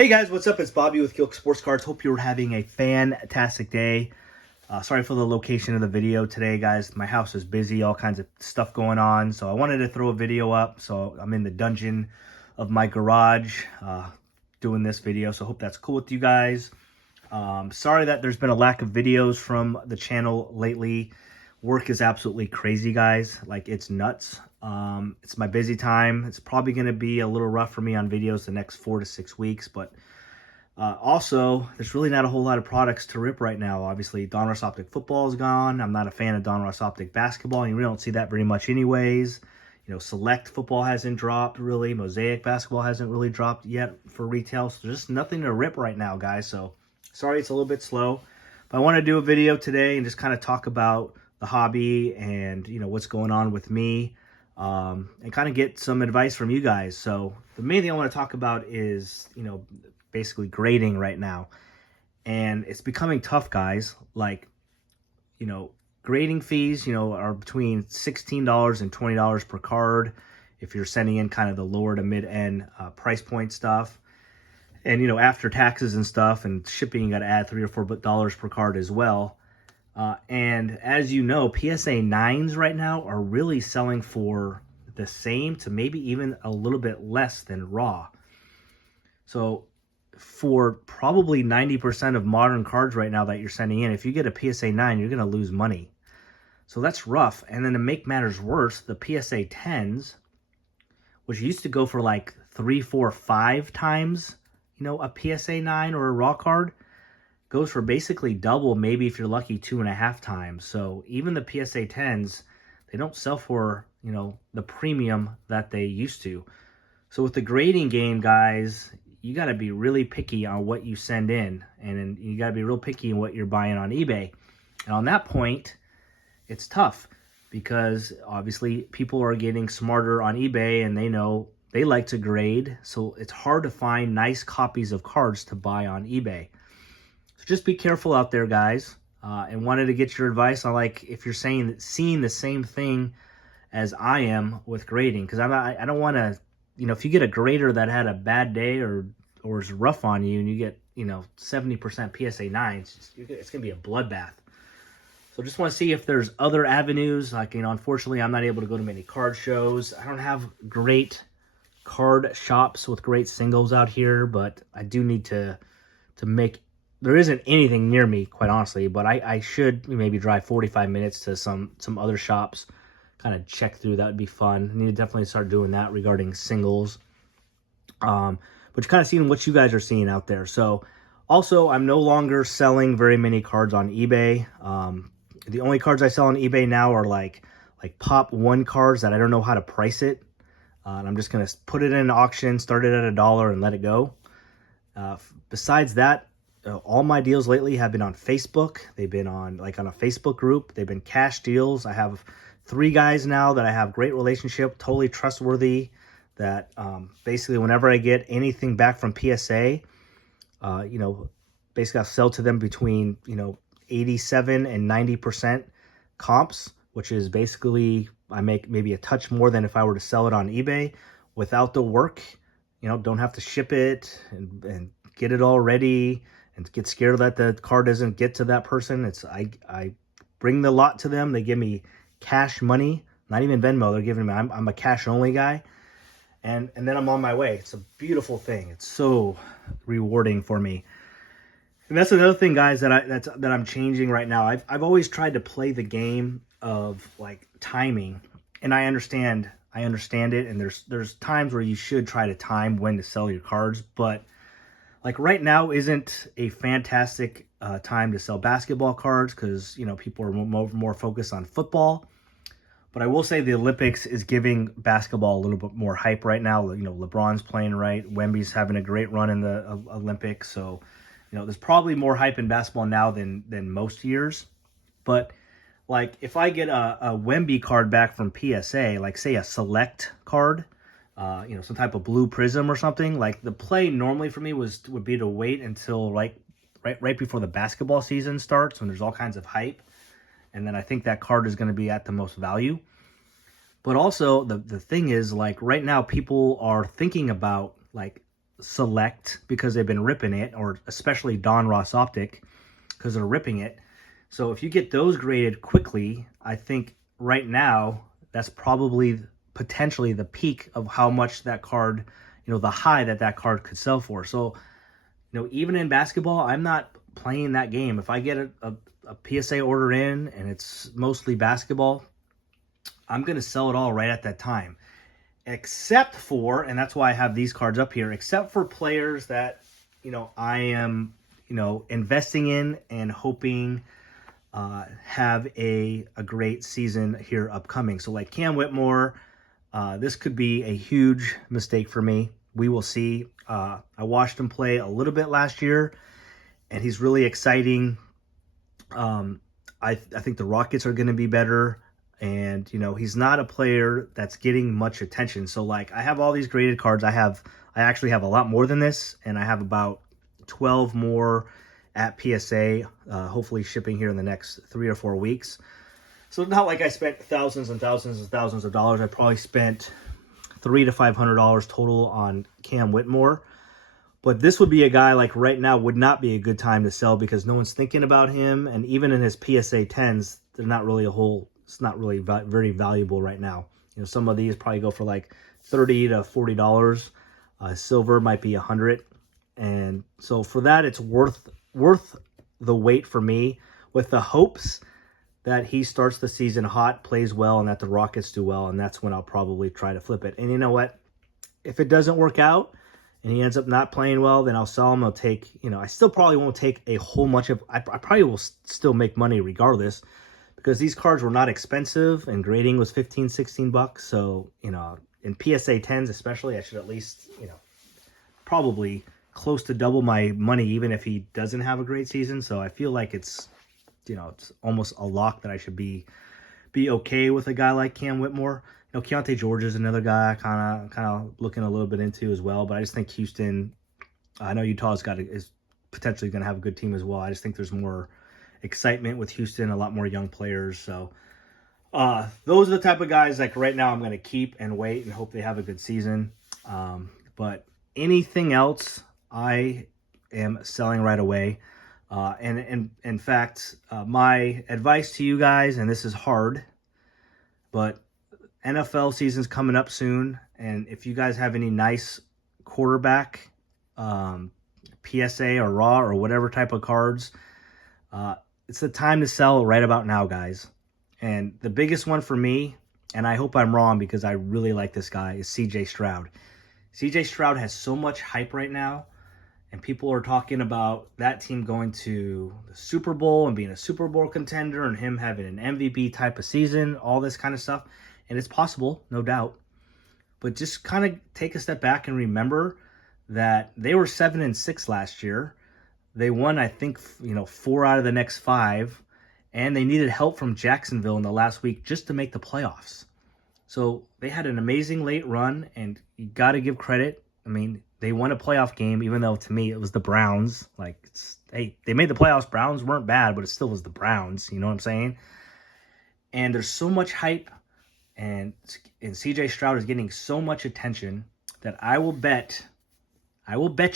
Hey guys, what's up? It's Bobby with Gilk Sports Cards. Hope you're having a fantastic day. Sorry for the location of the video today, guys. My house is busy, all kinds of stuff going on. So I wanted to throw a video up. So I'm in the dungeon of my garage doing this video. So I hope that's cool with you guys. Sorry that there's been a lack of videos from the channel lately. Work is absolutely crazy, guys. Like, it's nuts. It's my busy time. It's probably going to be a little rough for me on videos the next 4 to 6 weeks, but also, there's really not a whole lot of products to rip right now. Obviously, Donruss Optic football is gone. I'm not a fan of Donruss Optic basketball, and you really don't see that very much anyways. You know, Select football hasn't dropped, really. Mosaic basketball hasn't really dropped yet for retail, so there's just nothing to rip right now, guys. So, sorry it's a little bit slow, but I want to do a video today and just kind of talk about the hobby and, you know, what's going on with me, and kind of get some advice from you guys. So, the main thing I want to talk about is, you know, basically grading right now, and it's becoming tough, guys. Like, you know, grading fees, you know, are between $16 and $20 per card if you're sending in kind of the lower to mid-end price point stuff. And, you know, after taxes and stuff and shipping, you got to add $3 or $4 per card as well. And as you know, PSA 9s right now are really selling for the same to maybe even a little bit less than raw. So for probably 90% of modern cards right now that you're sending in, if you get a PSA 9, you're going to lose money. So that's rough. And then to make matters worse, the PSA 10s, which used to go for like 3, 4, 5 times, you know, a PSA 9 or a raw card, goes for basically double, maybe if you're lucky, 2.5 times. So even the PSA 10s, they don't sell for, you know, the premium that they used to. So with the grading game, guys, you got to be really picky on what you send in, and then you got to be real picky on what you're buying on eBay. And on that point, it's tough because obviously people are getting smarter on eBay, and they know they like to grade. So it's hard to find nice copies of cards to buy on eBay. So just be careful out there, guys. And wanted to get your advice on, like, if you're seeing the same thing as I am with grading, because I don't want to, you know, if you get a grader that had a bad day or is rough on you, and you get, you know, 70% PSA 9s, it's gonna be a bloodbath. So just want to see if there's other avenues. Like, you know, unfortunately, I'm not able to go to many card shows. I don't have great card shops with great singles out here, but I do need to make. There isn't anything near me, quite honestly, but I should maybe drive 45 minutes to some other shops, kind of check through. That would be fun. I need to definitely start doing that regarding singles. But you're kind of seeing what you guys are seeing out there. So also, I'm no longer selling very many cards on eBay. The only cards I sell on eBay now are like Pop 1 cards that I don't know how to price it. And I'm just going to put it in an auction, start it at $1 and let it go. Besides that, all my deals lately have been on Facebook. They've been on a Facebook group. They've been cash deals. I have 3 guys now that I have great relationship, totally trustworthy, that basically whenever I get anything back from PSA, you know, basically I'll sell to them between, you know, 87 and 90% comps, which is basically I make maybe a touch more than if I were to sell it on eBay without the work. You know, don't have to ship it and get it all ready and get scared that the card doesn't get to that person. It's I bring the lot to them. They give me cash money, not even Venmo. They're giving me, I'm a cash only guy. And then I'm on my way. It's a beautiful thing. It's so rewarding for me. And that's another thing, guys, that I'm changing right now. I've always tried to play the game of like timing, and I understand it. And there's times where you should try to time when to sell your cards, but like right now isn't a fantastic time to sell basketball cards because, you know, people are more focused on football. But I will say the Olympics is giving basketball a little bit more hype right now. You know, LeBron's playing right. Wemby's having a great run in the Olympics. So, you know, there's probably more hype in basketball now than most years. But like if I get a Wemby card back from PSA, like say a Select card, you know, some type of blue prism or something, like the play normally for me would be to wait until right before the basketball season starts when there's all kinds of hype. And then I think that card is going to be at the most value. But also the thing is, like right now people are thinking about like select because they've been ripping it, or especially Don Ross Optic because they're ripping it. So if you get those graded quickly, I think right now that's probably potentially the peak of how much that card, the high that card could sell for. So, even in basketball, I'm not playing that game. If I get a PSA order in and it's mostly basketball, I'm going to sell it all right at that time. Except for, and that's why I have these cards up here, except for players that, I am, investing in and hoping have a great season here upcoming. So like Cam Whitmore, this could be a huge mistake for me. We will see. I watched him play a little bit last year, and he's really exciting. I think the Rockets are going to be better. And, he's not a player that's getting much attention. So, like, I have all these graded cards. I actually have a lot more than this, and I have about 12 more at PSA, hopefully shipping here in the next 3 or 4 weeks. So, it's not like I spent thousands and thousands and thousands of dollars. I probably spent $300 to $500 total on Cam Whitmore. But this would be a guy, like, right now would not be a good time to sell because no one's thinking about him. And even in his PSA 10s, they're not really it's not really very valuable right now. Some of these probably go for like $30 to $40. Silver might be $100, and so for that, it's worth the wait for me, with the hopes that he starts the season hot, plays well, and that the Rockets do well, and that's when I'll probably try to flip it. And you know what? If it doesn't work out and he ends up not playing well, then I'll sell him. I'll take, I still probably won't take a whole bunch of. I probably will still make money regardless, because these cards were not expensive and grading was $15-16. So, in PSA 10s especially, I should at least, probably close to double my money even if he doesn't have a great season. So I feel like it's almost a lock that I should be okay with a guy like Cam Whitmore. Keontae George is another guy kind of looking a little bit into as well. But I just think Houston, I know Utah's is potentially going to have a good team as well. I just think there's more excitement with Houston, a lot more young players. So those are the type of guys, like right now, I'm going to keep and wait and hope they have a good season. But anything else, I am selling right away. And in fact, my advice to you guys, and this is hard, but NFL season's coming up soon. And if you guys have any nice quarterback, PSA or raw or whatever type of cards, it's the time to sell right about now, guys. And the biggest one for me, and I hope I'm wrong because I really like this guy, is CJ Stroud. CJ Stroud has so much hype right now, and people are talking about that team going to the Super Bowl and being a Super Bowl contender and him having an MVP type of season, all this kind of stuff. And it's possible, no doubt. But just kind of take a step back and remember that they were 7-6 last year. They won, I think, 4 out of the next 5, and they needed help from Jacksonville in the last week just to make the playoffs. So they had an amazing late run, and you got to give credit. I mean, they won a playoff game, even though to me it was the Browns. They made the playoffs. Browns weren't bad, but it still was the Browns. You know what I'm saying? And there's so much hype, and CJ Stroud is getting so much attention that I will bet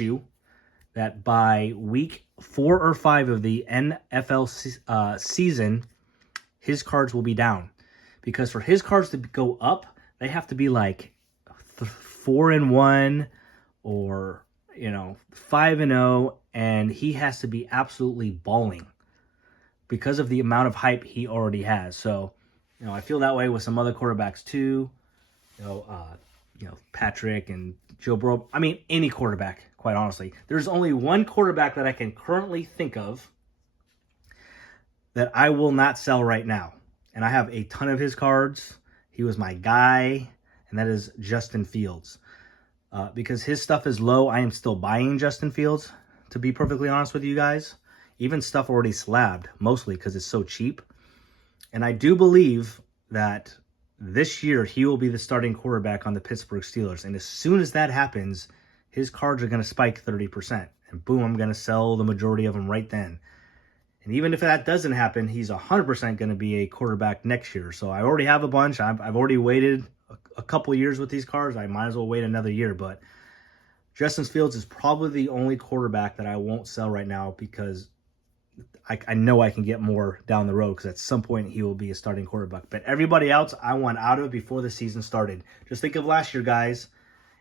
you that by week 4 or 5 of the NFL season, his cards will be down. Because for his cards to go up, they have to be like 4-1 or 5-0, and he has to be absolutely balling because of the amount of hype he already has. So, I feel that way with some other quarterbacks too. Patrick and Joe Burrow. I mean, any quarterback, quite honestly. There's only one quarterback that I can currently think of that I will not sell right now. And I have a ton of his cards. He was my guy, and that is Justin Fields. Because his stuff is low, I am still buying Justin Fields, to be perfectly honest with you guys. Even stuff already slabbed, mostly because it's so cheap. And I do believe that this year he will be the starting quarterback on the Pittsburgh Steelers. And as soon as that happens, his cards are going to spike 30%. And boom, I'm going to sell the majority of them right then. And even if that doesn't happen, he's 100% going to be a quarterback next year. So I already have a bunch. I've already waited a couple years with these cards. I might as well wait another year. But Justin Fields is probably the only quarterback that I won't sell right now because I know I can get more down the road because at some point he will be a starting quarterback. But everybody else I want out of before the season started. Just think of last year, guys.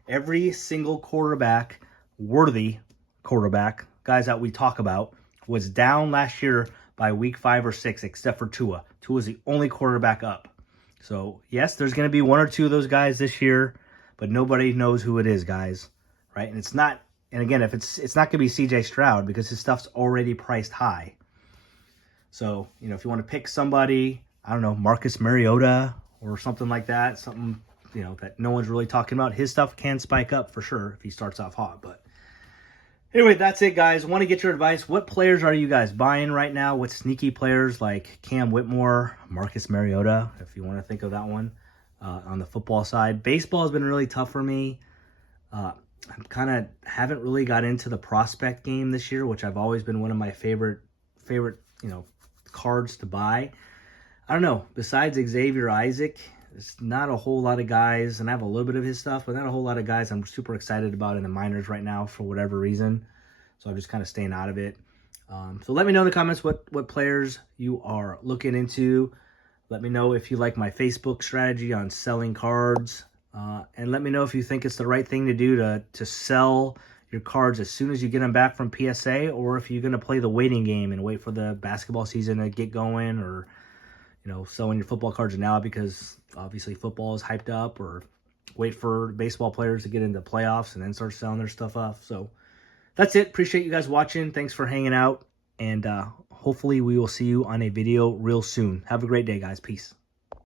Every single quarterback, worthy quarterback, guys that we talk about, was down last year by week 5 or 6, except for Tua. Tua is the only quarterback up. So, yes, there's going to be 1 or 2 of those guys this year, but nobody knows who it is, guys. Right? And it's not, and again, if it's not going to be CJ Stroud because his stuff's already priced high. So, you know, if you want to pick somebody, I don't know, Marcus Mariota or something like that, something, you know, that no one's really talking about, his stuff can spike up for sure if he starts off hot. But anyway, that's it, guys. Want to get your advice. What players are you guys buying right now? What sneaky players like Cam Whitmore, Marcus Mariota, if you want to think of that one, on the football side? Baseball has been really tough for me. I kind of haven't really got into the prospect game this year, which I've always been one of my favorite, you know, cards to buy. I don't know. Besides Xavier Isaac, there's not a whole lot of guys, and I have a little bit of his stuff, but not a whole lot of guys I'm super excited about in the minors right now for whatever reason. So I'm just kind of staying out of it. So let me know in the comments what players you are looking into. Let me know if you like my Facebook strategy on selling cards. And let me know if you think it's the right thing to do to sell your cards as soon as you get them back from PSA, or if you're going to play the waiting game and wait for the basketball season to get going, or, you know, selling your football cards now because obviously football is hyped up, or wait for baseball players to get into playoffs and then start selling their stuff off. So that's it. Appreciate you guys watching. Thanks for hanging out. And hopefully we will see you on a video real soon. Have a great day, guys. Peace.